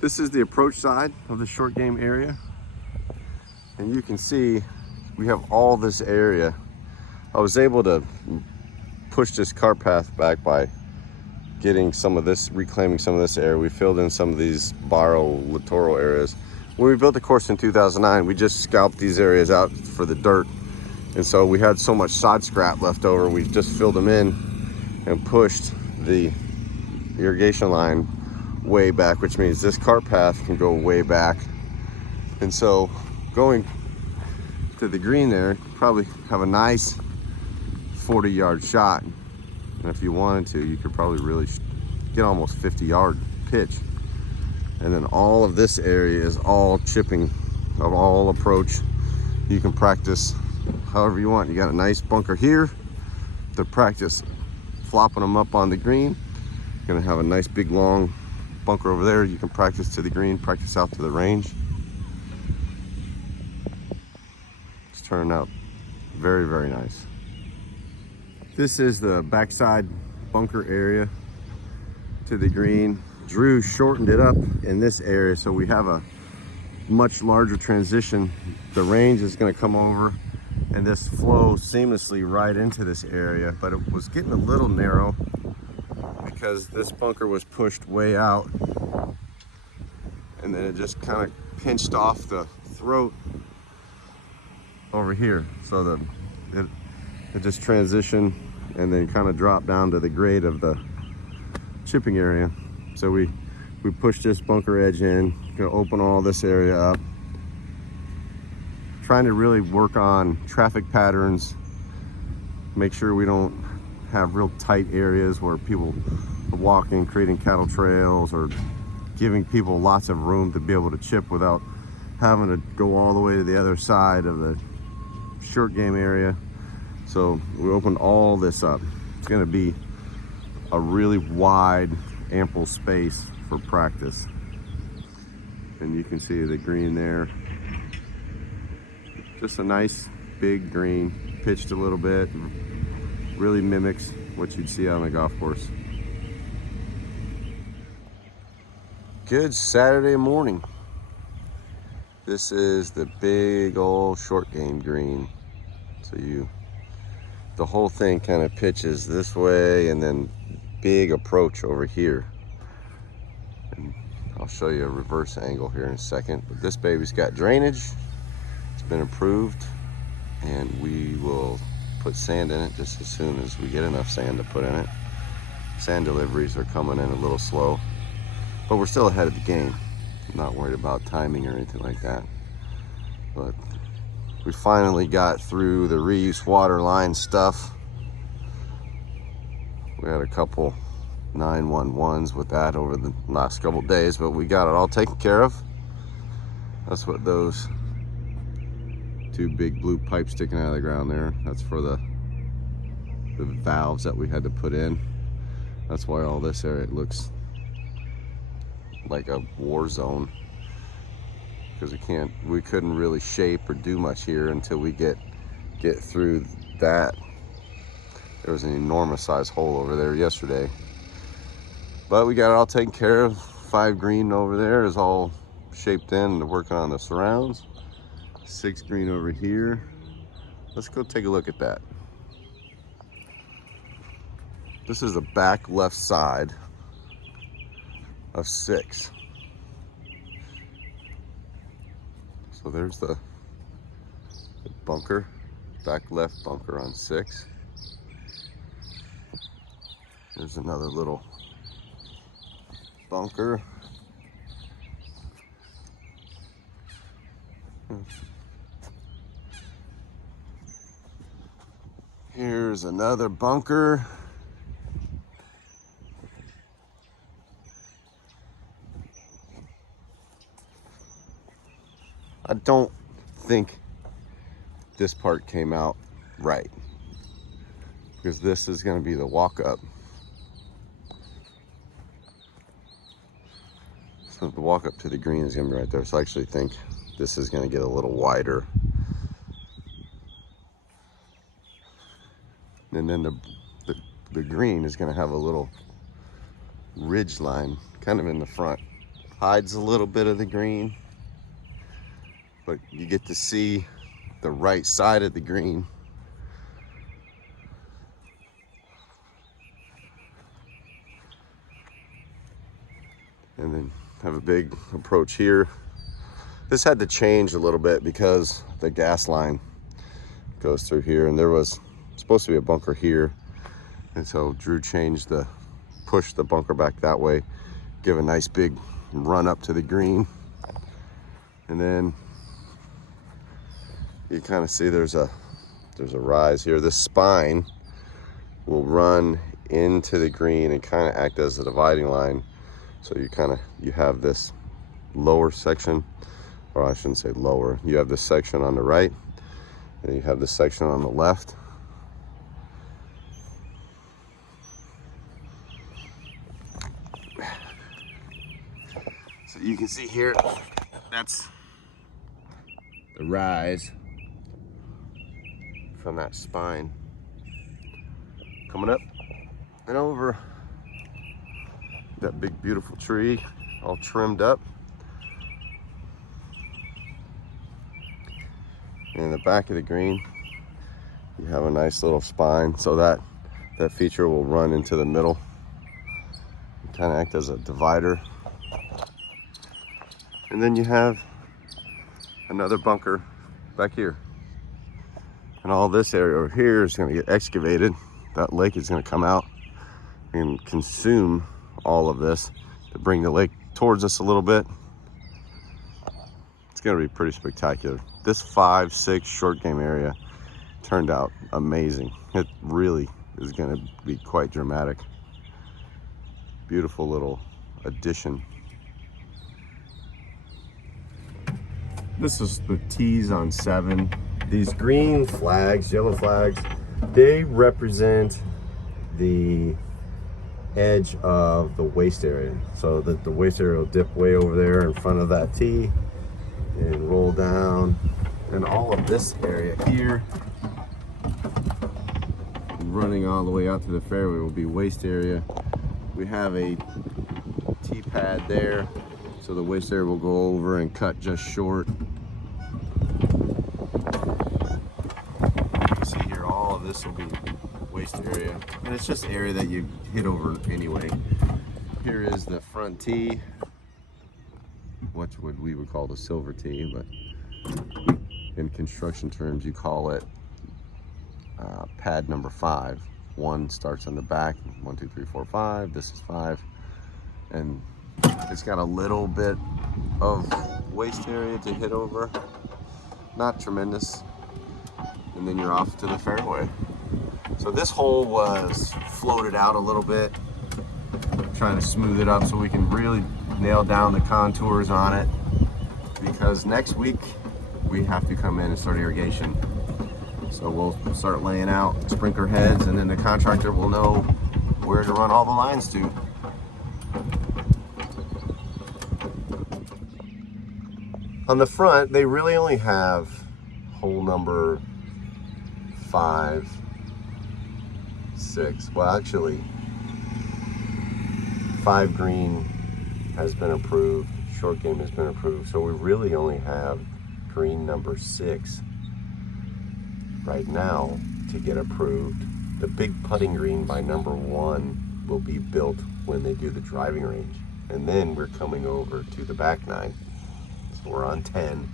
This is the approach side of the short game area. And you can see we have all this area. I was able to push this cart path back by getting some of this, reclaiming some of this area. We filled in some of these barro littoral areas. When we built the course in 2009, we just scalped these areas out for the dirt. And so we had so much sod scrap left over, we just filled them in and pushed the irrigation line way back, which means this cart path can go way back. And so going to the green there, probably have a nice 40-yard shot. And if you wanted to, you could probably really get almost 50-yard pitch. And then all of this area is all chipping of all approach. You can practice however you want. You got a nice bunker here to practice flopping them up on the green. You're gonna have a nice big long bunker over there. You can practice to the green, practice out to the range. It's turning out very, very nice. This is the backside bunker area to the green. Drew shortened it up in this area, so we have a much larger transition. The range is going to come over and this flows seamlessly right into this area, but it was getting a little narrow because this bunker was pushed way out, and then it just kind of pinched off the throat over here, so it just transitioned and then kind of dropped down to the grade of the chipping area. So we pushed this bunker edge in, gonna open all this area up, trying to really work on traffic patterns, make sure we don't have real tight areas where people are walking, creating cattle trails, or giving people lots of room to be able to chip without having to go all the way to the other side of the short game area. So we opened all this up. It's gonna be a really wide, ample space for practice. And you can see the green there. Just a nice big green, pitched a little bit, really mimics what you'd see on a golf course. Good Saturday morning. This is the big old short game green. So the whole thing kind of pitches this way and then big approach over here. And I'll show you a reverse angle here in a second. But this baby's got drainage. It's been improved, and we will put sand in it just as soon as we get enough sand to put in it. Sand deliveries are coming in a little slow, but we're still ahead of the game. I'm not worried about timing or anything like that. But we finally got through the reuse water line stuff. We had a couple 911s with that over the last couple days, but we got it all taken care of. That's what those two big blue pipes sticking out of the ground there, that's for the valves that we had to put in. That's why all this area looks like a war zone, because we couldn't really shape or do much here until we get through that. There was an enormous size hole over there yesterday, but we got it all taken care of. 5 green over there is all shaped in and working on the surrounds. 6 green over here. Let's go take a look at that. This is the back left side of 6. So there's the bunker, back left bunker on 6. There's another little bunker. Here's another bunker. I don't think this part came out right, because this is going to be the walk up. So the walk up to the green is going to be right there. So I actually think this is going to get a little wider. And then the green is going to have a little ridge line kind of in the front. hides a little bit of the green, but you get to see the right side of the green. And then have a big approach here. This had to change a little bit because the gas line goes through here, and there was supposed to be a bunker here. And so Drew pushed the bunker back that way, give a nice big run up to the green. And then you kind of see there's a rise here. This spine will run into the green and kind of act as a dividing line. So you have this lower section, or I shouldn't say lower. You have this section on the right, and you have this section on the left. So you can see here, that's the rise from that spine coming up and over that big beautiful tree, all trimmed up. And in the back of the green, you have a nice little spine, so that feature will run into the middle and kind of act as a divider. And then you have another bunker back here. And all this area over here is going to get excavated. That lake is going to come out and consume all of this to bring the lake towards us a little bit. It's going to be pretty spectacular. This 5-6 short game area turned out amazing. It really is going to be quite dramatic. Beautiful little addition. This is the tees on 7. These green flags, yellow flags, they represent the edge of the waste area. So that the waste area will dip way over there in front of that tee and roll down. And all of this area here, running all the way out to the fairway, will be waste area. We have a tee pad there, so the waste area will go over and cut just short. See here, all of this will be waste area, and it's just area that you hit over anyway. Here is the front tee, what we would call the silver tee, but in construction terms you call it pad number 5. 1 starts on the back, 1, 2, 3, 4, 5. This is 5, and it's got a little bit of waste area to hit over, not tremendous, and then you're off to the fairway. So this hole was floated out a little bit, trying to smooth it up so we can really nail down the contours on it, because next week we have to come in and start irrigation. So we'll start laying out sprinkler heads, and then the contractor will know where to run all the lines to. On the front, they really only have hole number 5, 6. Well, actually, 5 green has been approved, short game has been approved, so we really only have green number 6 right now to get approved. The big putting green by number 1 will be built when they do the driving range, and then we're coming over to the back 9. So we're on 10,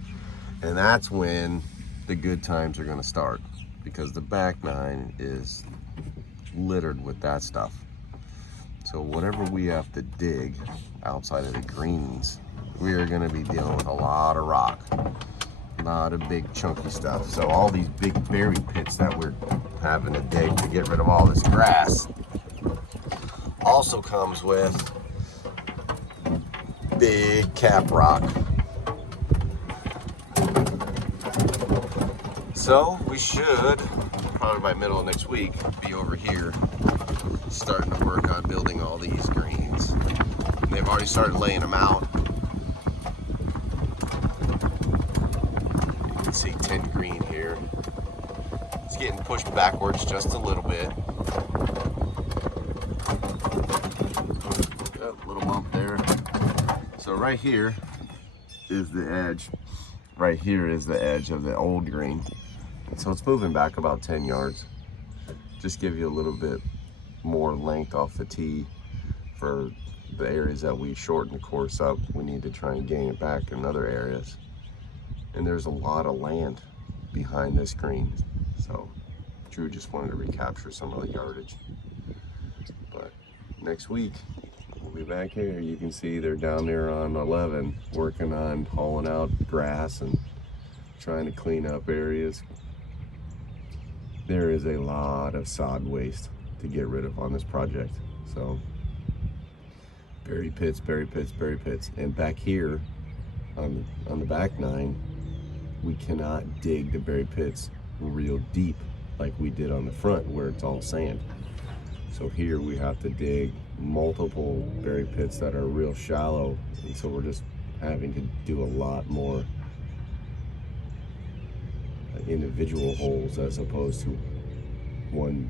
and that's when the good times are going to start, because the back 9 is littered with that stuff. So whatever we have to dig outside of the greens, we are going to be dealing with a lot of rock, a lot of big chunky stuff. So all these big berry pits that we're having to dig to get rid of all this grass also comes with big cap rock. So we should, probably by middle of next week, be over here starting to work on building all these greens. And they've already started laying them out. You can see 10 green here. It's getting pushed backwards just a little bit. Oh, little bump there. So right here is the edge. Right here is the edge of the old green. So it's moving back about 10 yards. Just give you a little bit more length off the tee for the areas that we shorten the course up. We need to try and gain it back in other areas. And there's a lot of land behind this green. So Drew just wanted to recapture some of the yardage. But next week, we'll be back here. You can see they're down there on 11 working on hauling out grass and trying to clean up areas. There is a lot of sod waste to get rid of on this project. So buried pits, buried pits, buried pits. And back here on the back nine, we cannot dig the buried pits real deep like we did on the front where it's all sand. So here we have to dig multiple buried pits that are real shallow, and so we're just having to do a lot more individual holes as opposed to one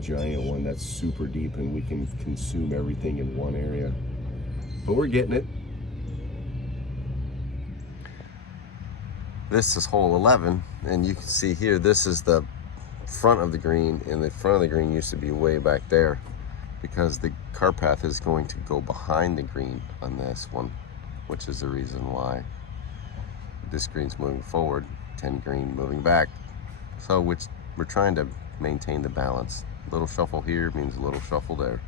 giant one that's super deep and we can consume everything in one area. But we're getting it. This is hole 11, and you can see here, this is the front of the green, and the front of the green used to be way back there because the cart path is going to go behind the green on this one, which is the reason why this green's moving forward, 10 green moving back. So we're trying to maintain the balance. A little shuffle here means a little shuffle there.